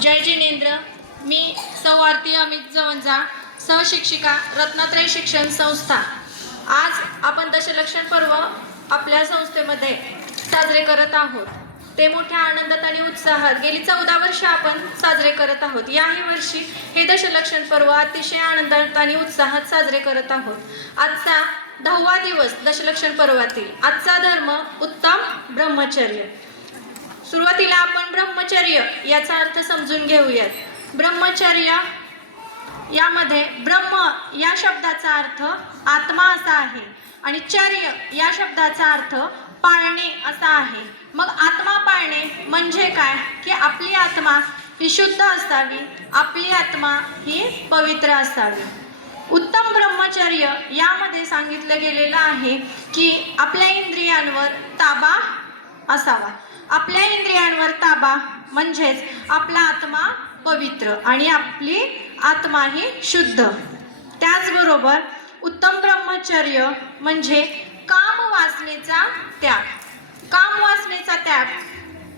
जय जिनेंद्र। मी सौ आरती अमित जवंजा, सहशिक्षिका रत्नात्रय शिक्षण संस्था। आज आपण दशलक्षण पर्व आपल्या संस्थेमध्ये साजरे करत आहोत। ते मोठ्या आनंदात आणि उत्साहात गेली 14 वर्ष आपण साजरे करत आहोत। याही वर्षी हे दशलक्षण पर्व अतिशय आनंदात आणि उत्साहात साजरे करत आहोत। आजचा 10वा दिवस दशलक्षण पर्वातील। आजचा धर्म उत्तम ब्रह्मचर्य। सुरुवातीला आपण ब्रह्मचर्य याचा अर्थ समजून घेऊयात। ब्रह्मचर्य यामध्ये ब्रह्म या शब्दाचा अर्थ आत्मा असा आहे आणि चर्य या शब्दाचा अर्थ पाळणे असा आहे। मग आत्मा पाळणे म्हणजे काय की आपली आत्मा ही शुद्ध असावी, आपली आत्मा ही पवित्र असावी। उत्तम ब्रह्मचर्य यामध्ये सांगितलं गेलेलं आहे की आपल्या इंद्रियांवर ताबा असावा। आपल्या इंद्रियांवर ताबा म्हणजेच आपला आत्मा पवित्र आणि आपली आत्मा ही शुद्ध। त्याचबरोबर उत्तम ब्रह्मचर्य म्हणजे काम वासनेचा त्याग, काम वासनेचा त्याग।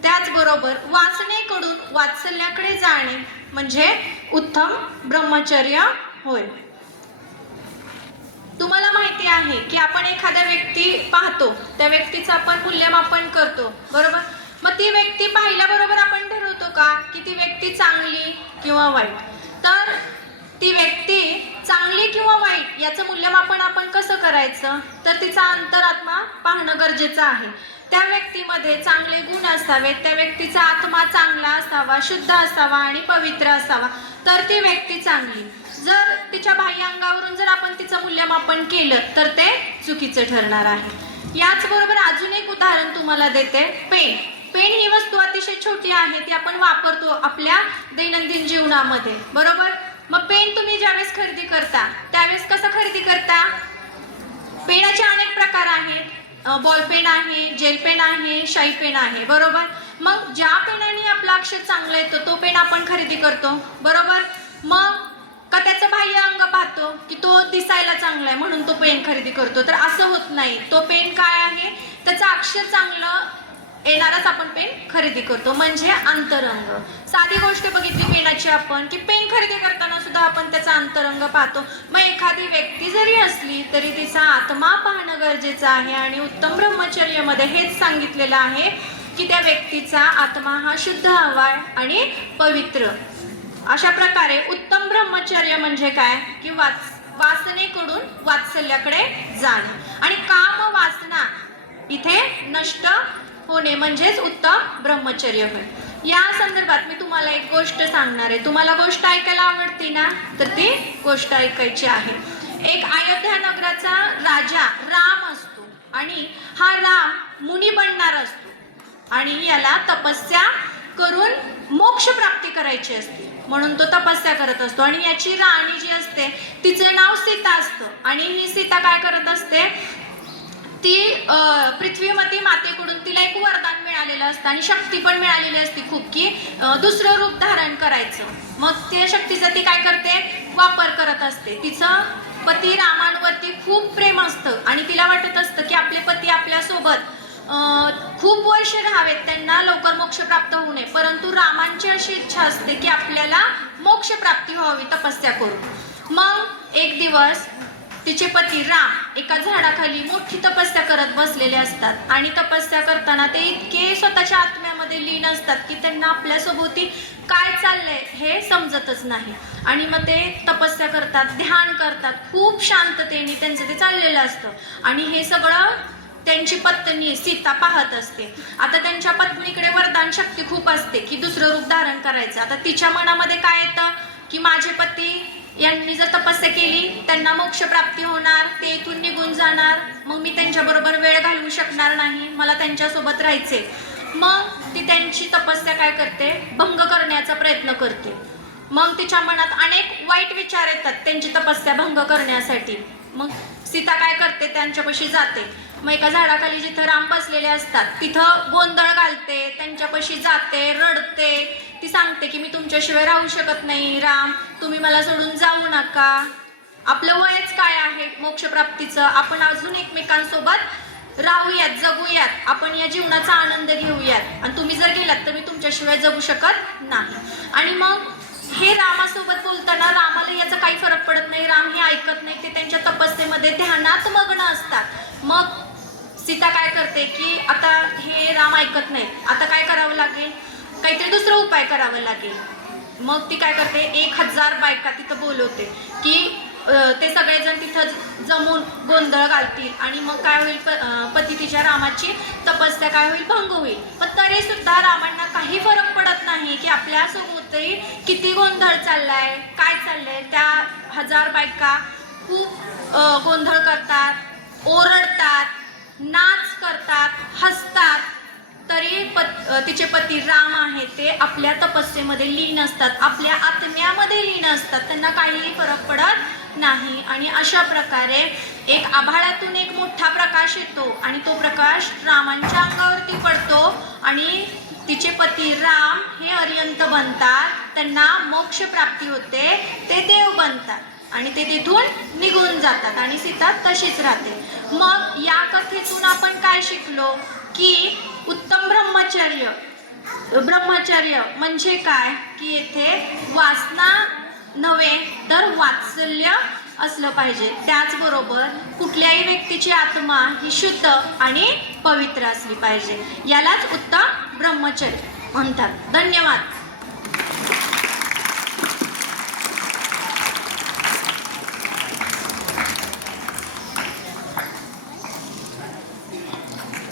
त्याचबरोबर वासनेकडून वात्सल्याकडे जाणे म्हणजे उत्तम ब्रह्मचर्य होय। तुम्हाला माहिती आहे की आपण एखाद्या व्यक्ती पाहतो, त्या व्यक्तीचं आपण मूल्यमापन करतो, बरोबर? मग ती व्यक्ती पाहिल्याबरोबर आपण ठरवतो का की ती व्यक्ती चांगली किंवा वाईट? तर ती व्यक्ती चांगली किंवा वाईट याचं मूल्यमापन आपण कसं करायचं? तर तिचा अंतरात्मा पाहणं गरजेचं आहे। त्या व्यक्तीमध्ये चांगले गुण असावेत, त्या व्यक्तीचा आत्मा चांगला असावा, शुद्ध असावा आणि पवित्र असावा, तर ती व्यक्ती चांगली। जर तिच्या बाह्यांगावरून जर आपण तिचं मूल्यमापन केलं तर ते चुकीचं ठरणार आहे। याचबरोबर अजून एक उदाहरण तुम्हाला देते। पेन पेन ही वस्तू अतिशय छोटी आहे, ती आपण वापरतो आपल्या दैनंदिन जीवनामध्ये, बरोबर? मग पेन तुम्ही ज्यावेळेस खरेदी करता त्यावेळेस कसं खरेदी करता? पेनाचे अनेक प्रकार आहेत, बॉल पेन आहे, जेल पेन आहे, शाई पेन आहे, बरोबर? मग ज्या पेनाने आपलं अक्षर चांगलं येतं तो पेन आपण खरेदी करतो, बरोबर? मग का त्याचं बाह्य अंग पाहतो की तो दिसायला चांगला आहे म्हणून तो पेन खरेदी करतो? तर असं होत नाही। तो पेन काय आहे, त्याचं अक्षर चांगलं येणारच आपण पेन खरेदी करतो, म्हणजे अंतरंग। साधी गोष्ट बघितली पेनाची आपण की पेन खरेदी करताना सुद्धा आपण त्याचा अंतरंग पाहतो। मग एखादी व्यक्ती जरी असली तरी तिचा आत्मा पाहणं गरजेचं आहे आणि उत्तम ब्रह्मचर्यामध्ये हेच सांगितलेलं आहे की त्या व्यक्तीचा आत्मा हा शुद्ध हवा आणि पवित्र। अशा प्रकारे उत्तम ब्रह्मचर्य म्हणजे काय की वासनेकडून वात्सल्याकडे जाणे आणि काम वासना इथे नष्ट होणे म्हणजेच उत्तम ब्रह्मचर्य होय। या संदर्भात मी तुम्हाला एक गोष्ट सांगणार आहे। तुम्हाला गोष्ट ऐकायला आवडते ना? तर ती गोष्ट ऐकायची आहे। एक अयोध्या नगराचा राजा राम असतो आणि हा राम मुनी बनणार असतो आणि याला तपस्या करून मोक्ष प्राप्ती करायची असते, म्हणून तो तपस्या करत असतो। आणि याची राणी जी असते तिचं नाव सीता असतं आणि ही सीता काय करत असते, ती पृथ्वीमती मातेकडून तिला एक वरदान मिळालेलं असतं आणि शक्ती पण मिळालेली असते खूप की दुसरं रूप धारण करायचं। मग त्या शक्तीचा ती काय करते, वापर करत असते। तिचं पती रामांवरती खूप प्रेम असतं आणि तिला वाटत असतं की आपले पती आपल्यासोबत खूप वर्ष राहावेत, त्यांना लवकर मोक्ष प्राप्त होऊ नये। परंतु रामांची अशी इच्छा असते की आपल्याला मोक्ष प्राप्ती व्हावी तपस्या करून। मग एक दिवस तिचे पती राम एका झाडाखाली मोठी तपस्या करत बसलेले असतात आणि तपस्या करताना ते इतके स्वतःच्या आत्म्यामध्ये लीन असतात की त्यांना आपल्यासोबती काय चाललंय हे समजतच नाही। आणि मग ते तपस्या करतात, ध्यान करतात, खूप शांततेने त्यांचं ते चाललेलं असतं आणि हे सगळं त्यांची पत्नी सीता पाहत असते। आता त्यांच्या पत्नीकडे वरदान शक्ती खूप असते की दुसरं रूप धारण करायचं। आता तिच्या मनामध्ये काय येतं की माझे पती यांनी जर तपस्या केली त्यांना मोक्ष प्राप्ती होणार, ते इथून निघून जाणार, मग मी त्यांच्याबरोबर वेळ घालवू शकणार नाही, मला त्यांच्यासोबत राहायचे। मग ती त्यांची तपस्या काय करते, भंग करण्याचा प्रयत्न करते। मग तिच्या मनात अनेक वाईट विचार येतात त्यांची तपस्या भंग करण्यासाठी। मग सीता काय करते, त्यांच्यापाशी जाते। मग एका झाडाखाली जिथं राम बसलेले असतात तिथं गोंधळ घालते, त्यांच्यापाशी जाते, रडते। ती सांगते की मी तुमच्याशिवाय राहू शकत नाही राम, तुम्ही मला सोडून जाऊ नका, आपलं वयच काय आहे मोक्षप्राप्तीचं, आपण अजून एकमेकांसोबत राहूयात, जगूयात, आपण या जीवनाचा आनंद घेऊयात, आणि तुम्ही जर गेलात तर मी तुमच्याशिवाय जगू शकत नाही. आणि मग हे रामासोबत बोलताना रामाला याचा काही फरक पडत नाही, राम हे ऐकत नाही, ते त्यांच्या तपस्येमध्ये ध्यानात मग्न असतात. मग सीता काय करते की आता हे राम ऐकत नाही, आता काय करावं लागेल, काहीतरी दुसरा उपाय करावा लागेल. मग ती काय करते, 1000 बायका तिथं बोलवते की ते सगळेजण तिथं जमून गोंधळ घालतील, आणि मग काय होईल, पती तिच्या रामाची तपस्या काय होईल, भंग होईल. पण तरी सुद्धा रामांना काही फरक पडत नाही की आपल्या सोबतही किती गोंधळ चाललाय, काय चाललंय. त्या 1000 बायका खूप गोंधळ करतात, ओरडतात, नाच करतात, हसतात, तरी तिचे पती राम आहे ते आपल्या तपस्येमध्ये लीन असतात, आपल्या आत्म्यामध्ये लीन असतात, त्यांना काहीही फरक पडत नाही. आणि अशा प्रकारे एक आभाळातून एक मोठा प्रकाश येतो, आणि तो प्रकाश रामांच्या अंगावरती पडतो, आणि तिचे पती राम हे अर्यंत बनतात, त्यांना मोक्ष प्राप्ती होते, ते देव बनतात, आणि ते तिथून निघून जातात, आणि सीता तशीच राहते. मग या कथेतून आपण काय शिकलो की उत्तम ब्रह्मचर्य म्हणजे काय, की येथे वासना नव्हे तर वात्सल्य असलं पाहिजे. त्याचबरोबर कुठल्याही व्यक्तीची आत्मा ही शुद्ध आणि पवित्र असली पाहिजे. यालाच उत्तम ब्रह्मचर्य म्हणतात. धन्यवाद.